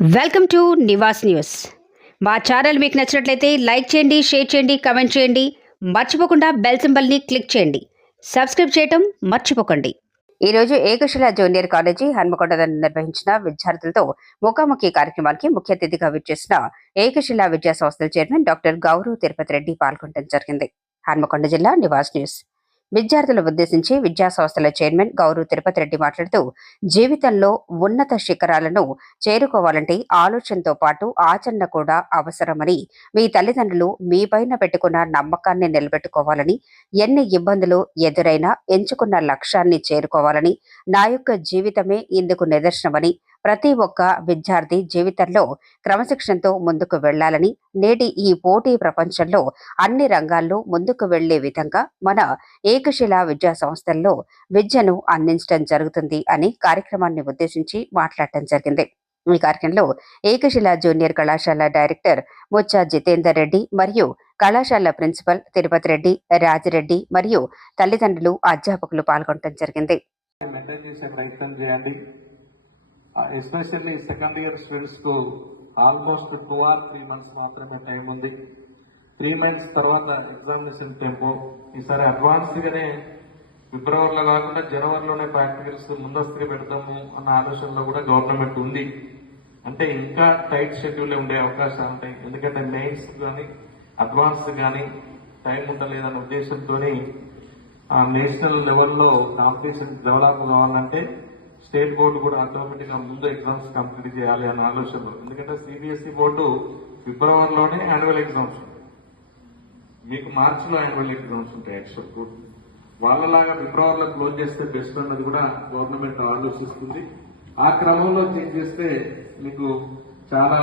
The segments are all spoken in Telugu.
Welcome to Nivas news. మా ఛానల్ మీకు నచ్చినట్లయితే లైక్ చేయండి షేర్ చేయండి కమెంట్ చేయండి. మర్చిపోకుండా బెల్ సింబల్ని క్లిక్ చేయండి. సబ్స్క్రైబ్ చేయటం మర్చిపోకండి. ఈరోజు ఏకశిల జూనియర్ కాలేజీ హన్మకొండ నిర్వహించిన విద్యార్థులతో ముఖాముఖి కార్యక్రమానికి ముఖ్య అతిథిగా విచ్చేసిన ఏకశిల విద్యా సంస్థల చైర్మన్ డాక్టర్ గౌరవ్ తిరుపతి రెడ్డి పాల్గొనడం జరిగింది. హన్మకొండ జిల్లా నివాస్ న్యూస్. విద్యార్థులను ఉద్దేశించి విద్యా సంస్థల చైర్మన్ గౌరవ్ తిరుపతి రెడ్డి మాట్లాడుతూ జీవితంలో ఉన్నత శిఖరాలను చేరుకోవాలంటే ఆలోచనతో పాటు ఆచరణ కూడా అవసరమని మీ తల్లిదండ్రులు మీపైన పెట్టుకున్న నమ్మకాన్ని నిలబెట్టుకోవాలని ఎన్ని ఇబ్బందులు ఎదురైనా ఎంచుకున్న లక్ష్యాన్ని చేరుకోవాలని నా యొక్క జీవితమే ఇందుకు నిదర్శనమని ప్రతి ఒక్క విద్యార్థి జీవితంలో క్రమశిక్షణతో ముందుకు వెళ్ళాలని నేటి ఈ పోటీ ప్రపంచంలో అన్ని రంగాల్లో ముందుకు వెళ్ళే విధంగా మన ఏకశిలా విద్యా సంస్థల్లో విద్యను అందించడం జరుగుతుంది అని కార్యక్రమాన్ని ఉద్దేశించి మాట్లాడటం జరిగింది. ఈ కార్యక్రమంలో ఏకశిల జూనియర్ కళాశాల డైరెక్టర్ ముచ్చా జితేందర్ రెడ్డి మరియు కళాశాల ప్రిన్సిపల్ తిరుపతి రెడ్డి రాజిరెడ్డి మరియు తల్లిదండ్రులు అధ్యాపకులు పాల్గొనడం జరిగింది మెయింటైన్ చేసే ప్రయత్నం చేయండి especially second year స్టూడెంట్స్కు almost two or three months మాత్రమే టైం ఉంది. త్రీ మంత్స్ తర్వాత ఎగ్జామినేషన్ టెంపో ఈసారి అడ్వాన్స్గానే ఫిబ్రవరిలో కాకుండా జనవరిలోనే ప్రాక్టికల్స్ ముందస్తుగా పెడతాము అన్న ఆలోచనలో కూడా గవర్నమెంట్ ఉంది. అంటే ఇంకా టైట్ షెడ్యూల్ ఉండే అవకాశాలు ఉంటాయి. ఎందుకంటే మెయిన్స్ కానీ అడ్వాన్స్ కానీ టైం ఉండలేదన్న ఉద్దేశంతోని ఆ నేషనల్ లెవెల్లో కాంపిటీషన్ డెవలప్ కావాలంటే స్టేట్ బోర్డు కూడా ఆటోమేటిక్గా ముందు ఎగ్జామ్స్ కంప్లీట్ చేయాలి అన్న ఆలోచనలో ఎందుకంటే సిబిఎస్ఈ బోర్డు ఫిబ్రవరిలోనే యాన్యువల్ ఎగ్జామ్స్ ఉంటాయి. మీకు మార్చిలో యాన్యువల్ ఎగ్జామ్స్ ఉంటాయి యాక్చువల్ బోర్డు వాళ్ళలాగా ఫిబ్రవరిలో క్లోజ్ చేస్తే బెస్ట్ అన్నది కూడా గవర్నమెంట్ ఆలోచిస్తుంది. ఆ క్రమంలో చెక్ చేస్తే మీకు చాలా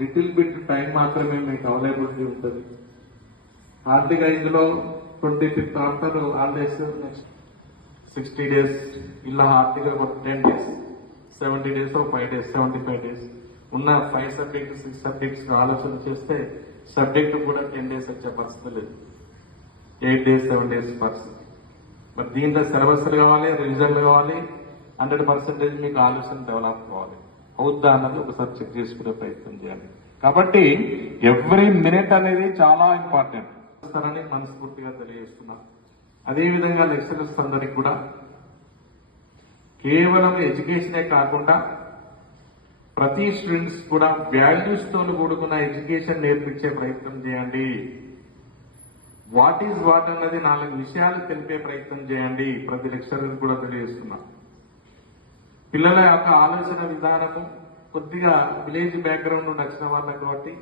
లిటిల్ బిట్ టైం మాత్రమే మీకు అవైలబిలిటీ ఉంటుంది. ఆర్థిక ఇందులో twenty fifth after holidays next sixty days ఇలా హార్డ్గా ఒక టెన్ డేస్ సెవెంటీ డేస్ ఒక five days seventy five days ఉన్న ఫైవ్ సబ్జెక్ట్ సిక్స్ సబ్జెక్ట్స్ ఆలోచన చేస్తే సబ్జెక్ట్ కూడా టెన్ డేస్ వచ్చే పరిస్థితి లేదు. ఎయిట్ డేస్ సెవెన్ డేస్ పరిస్థితి. మరి దీంట్లో సిలబస్లు కావాలి రివిజన్లు కావాలి హండ్రెడ్ పర్సెంటేజ్ మీకు ఆలోచన డెవలప్ కావాలి. అవుద్దా అన్నది ఒకసారి చెక్ చేసుకునే ప్రయత్నం చేయాలి కాబట్టి ఎవ్రీ మినిట్ అనేది చాలా ఇంపార్టెంట్ చేస్తారని మనస్ఫూర్తిగా తెలియజేస్తున్నాను అదేవిధంగా లెక్చరర్స్ అందరికి కూడా కేవలం ఎడ్యుకేషనే కాకుండా ప్రతి స్టూడెంట్స్ కూడా వాల్యూస్తో కూడుకున్న ఎడ్యుకేషన్ నేర్పించే ప్రయత్నం చేయండి. వాట్ ఈజ్ వాట్ అన్నది నాలుగు విషయాలు తెలిపే ప్రయత్నం చేయండి. ప్రతి లెక్చరర్ కూడా తెలియజేస్తున్నా. పిల్లల యొక్క ఆలోచన విధానము కొద్దిగా విలేజ్ బ్యాక్గ్రౌండ్ నుండి వచ్చిన వాళ్ళకి కాబట్టి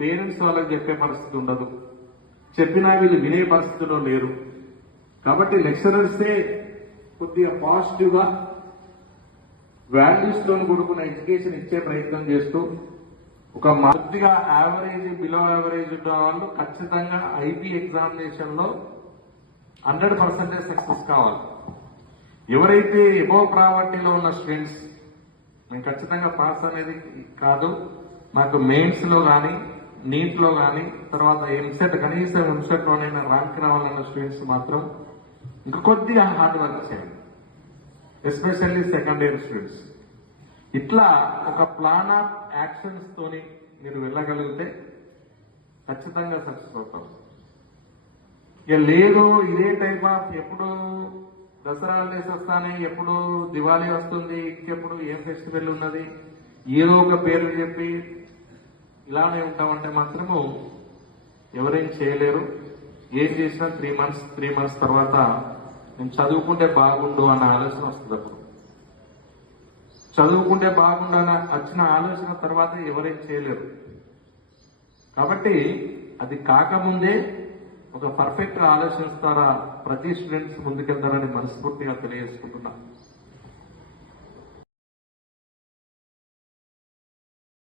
పేరెంట్స్ వాళ్ళకి చెప్పే పరిస్థితి ఉండదు. చెప్పినా వీళ్ళు వినే పరిస్థితిలో లేరు. కాబట్టి లెక్చరర్సే కొద్దిగా పాజిటివ్గా వాల్యూస్తో కూడుకున్న ఎడ్యుకేషన్ ఇచ్చే ప్రయత్నం చేస్తూ ఒక కొద్దిగా యావరేజ్ బిలో యావరేజ్ ఉన్న వాళ్ళు ఖచ్చితంగా ఐబీ ఎగ్జామినేషన్లో హండ్రెడ్ పర్సెంటేజ్ సక్సెస్ కావాలి. ఎవరైతే ఎబో ప్రావర్టీలో ఉన్న స్టూడెంట్స్ మేము ఖచ్చితంగా పాస్ అనేది కాదు. మాకు మెయిన్స్లో కానీ నీట్లో కానీ తర్వాత ఎంసెట్ కనీసం ఎంసెట్లోనైనా ర్యాంక్ రావాలన్న స్టూడెంట్స్ మాత్రం ఇంకా కొద్దిగా హార్డ్ వర్క్ చేయండి ఎస్పెషల్లీ సెకండ్ ఇయర్ స్టూడెంట్స్ ఇట్లా ఒక ప్లాన్ ఆఫ్ యాక్షన్స్ తోని మీరు వెళ్ళగలిగితే ఖచ్చితంగా సక్సెస్ అవుతారు. ఇక లేదు ఇదే టైప్ ఆఫ్ ఎప్పుడు దసరా హాలిడేస్ వస్తానే ఎప్పుడు దివాళీ వస్తుంది ఇంకెప్పుడు ఏం ఫెస్టివల్ ఉన్నది ఏదో ఒక పేరు చెప్పి ఇలానే ఉంటామంటే మాత్రము ఎవరేం చేయలేరు. ఏం చేసినా త్రీ మంత్స్ త్రీ మంత్స్ తర్వాత నేను చదువుకుంటే బాగుండు అన్న ఆలోచన వస్తుంది అప్పుడు. చదువుకుంటే బాగుండు అన్న వచ్చిన ఆలోచన తర్వాత ఎవరేం చేయలేరు. కాబట్టి అది కాకముందే ఒక పర్ఫెక్ట్ ఆలోచిస్తారా ప్రతి స్టూడెంట్స్ ముందుకెళ్తారని మనస్ఫూర్తిగా తెలియజేసుకుంటున్నా.